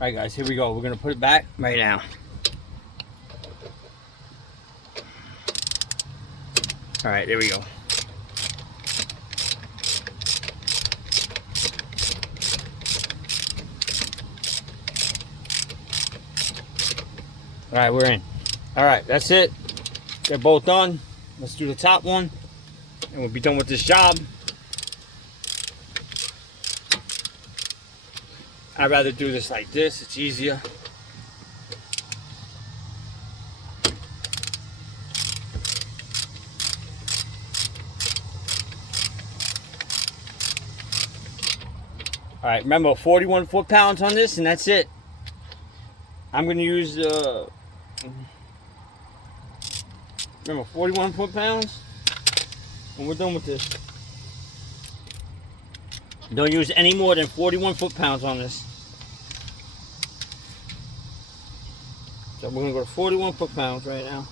Alright guys, here we go. We're gonna put it back right now. Alright, there we go. Alright, we're in. Alright, that's it. They're both done. Let's do the top one. And we'll be done with this job. I'd rather do this like this. It's easier. Alright, remember 41 foot-pounds on this, and that's it. I'm going to use, remember 41 foot-pounds, and we're done with this. Don't use any more than 41 foot-pounds on this. So we're going to go to 41 foot-pounds right now.